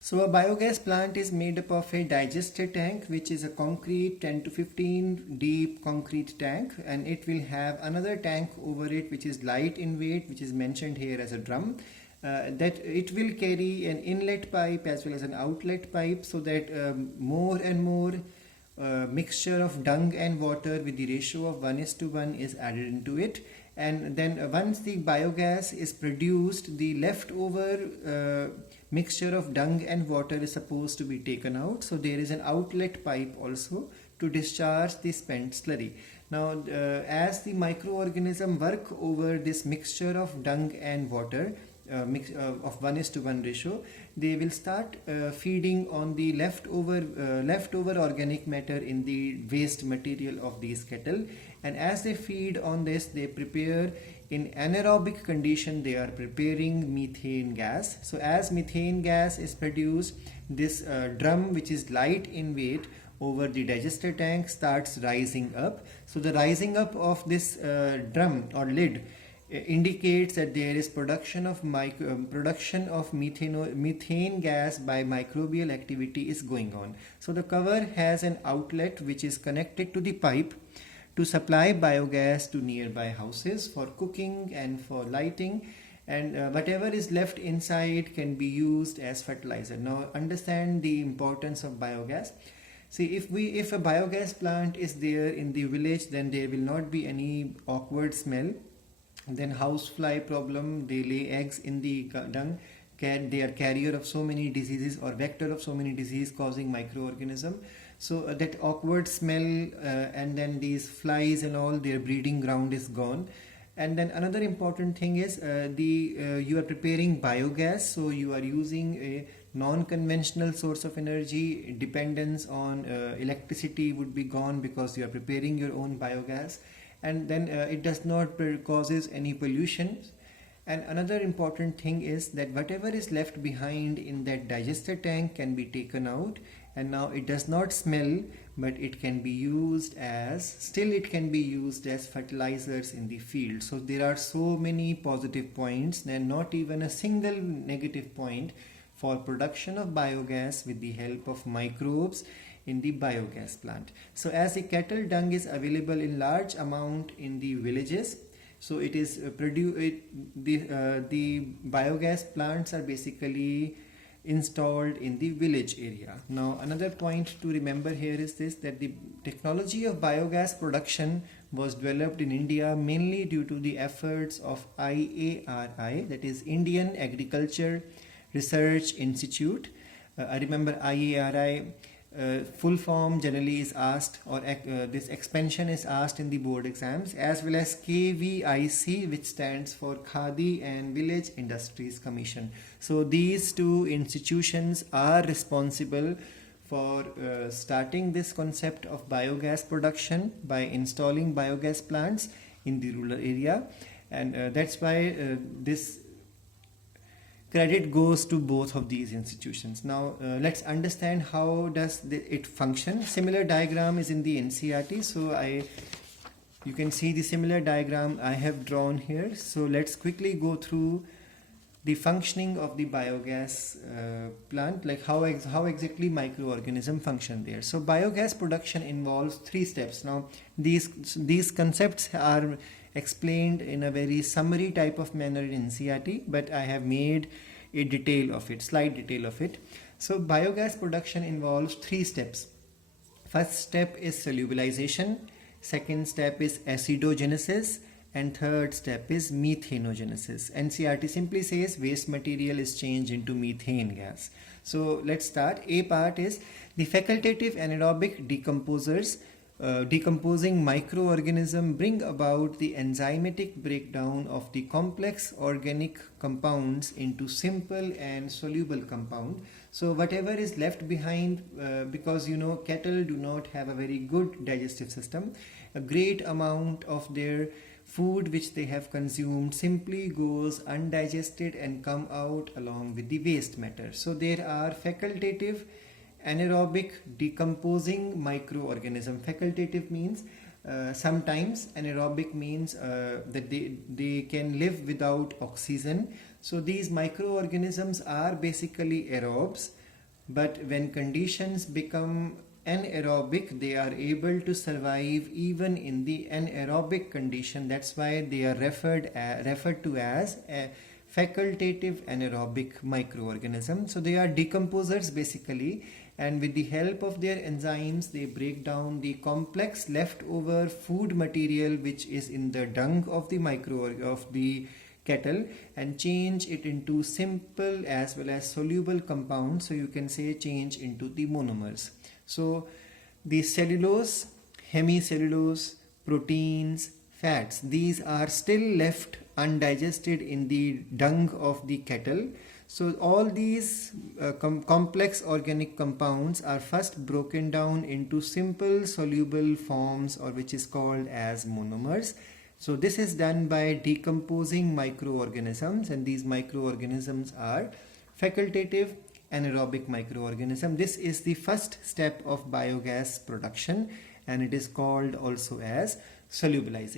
So a biogas plant is made up of a digester tank, which is a concrete 10 to 15 deep concrete tank, and it will have another tank over it which is light in weight, which is mentioned here as a drum. That it will carry an inlet pipe as well as an outlet pipe, so that more and more mixture of dung and water with the ratio of 1:1 is added into it. And then once the biogas is produced, the leftover mixture of dung and water is supposed to be taken out. So there is an outlet pipe also to discharge the spent slurry. Now as the microorganism work over this mixture of dung and water, of 1:1 ratio, they will start feeding on the leftover organic matter in the waste material of these kettle. And as they feed on this, they prepare in anaerobic condition, they are preparing methane gas. So as methane gas is produced, this drum, which is light in weight, over the digester tank starts rising up. So the rising up of this drum or lid indicates that there is production of methane gas by microbial activity is going on. So the cover has an outlet which is connected to the pipe to supply biogas to nearby houses for cooking and for lighting, and whatever is left inside can be used as fertilizer. Now understand the importance of biogas. See, if a biogas plant is there in the village, then there will not be any awkward smell. Then housefly problem, they lay eggs in the dung, they are carrier of so many diseases or vector of so many diseases causing microorganism. So that awkward smell and then these flies and all, their breeding ground is gone. And then another important thing is you are preparing biogas, so you are using a non-conventional source of energy. Dependence on electricity would be gone because you are preparing your own biogas. And then it does not causes any pollution. And another important thing is that whatever is left behind in that digester tank can be taken out, and now it does not smell, but it can be used as fertilizers in the field. So there are so many positive points and not even a single negative point for production of biogas with the help of microbes in the biogas plant. So as the cattle dung is available in large amount in the villages, so it is the biogas plants are basically installed in the village area. Now another point to remember here is this, that the technology of biogas production was developed in India mainly due to the efforts of IARI, that is Indian Agriculture Research Institute. I remember IARI full form generally is asked, or this expansion is asked in the board exams, as well as KVIC, which stands for Khadi and Village Industries Commission. So these two institutions are responsible for starting this concept of biogas production by installing biogas plants in the rural area, and that's why this credit goes to both of these institutions. Now let's understand how does it function. Similar diagram is in the NCERT, so you can see the similar diagram I have drawn here. So let's quickly go through the functioning of the biogas plant, like how exactly microorganism function there. So biogas production involves 3 steps. Now these concepts are explained in a very summary type of manner in NCERT, but I have made a slide detail of it. So biogas production involves 3 steps. First step is solubilization, second step is acidogenesis, and third step is methanogenesis. NCERT simply says waste material is changed into methane gas. So let's start. A part is the facultative anaerobic decomposers. Decomposing microorganism bring about the enzymatic breakdown of the complex organic compounds into simple and soluble compound. So whatever is left behind, because cattle do not have a very good digestive system, a great amount of their food which they have consumed simply goes undigested and come out along with the waste matter. So there are facultative anaerobic decomposing microorganism. Facultative means sometimes, anaerobic means that they can live without oxygen. So these microorganisms are basically aerobes, but when conditions become anaerobic, they are able to survive even in the anaerobic condition. That's why they are referred to as a facultative anaerobic microorganism. So they are decomposers basically, and with the help of their enzymes they break down the complex leftover food material which is in the dung of the kettle and change it into simple as well as soluble compounds. So you can say change into the monomers. So the cellulose, hemicellulose, proteins, fats, these are still left undigested in the dung of the kettle. So all these complex organic compounds are first broken down into simple soluble forms, or which is called as monomers. So this is done by decomposing microorganisms, and these microorganisms are facultative anaerobic microorganism. This is the first step of biogas production, and it is called also as solubilization.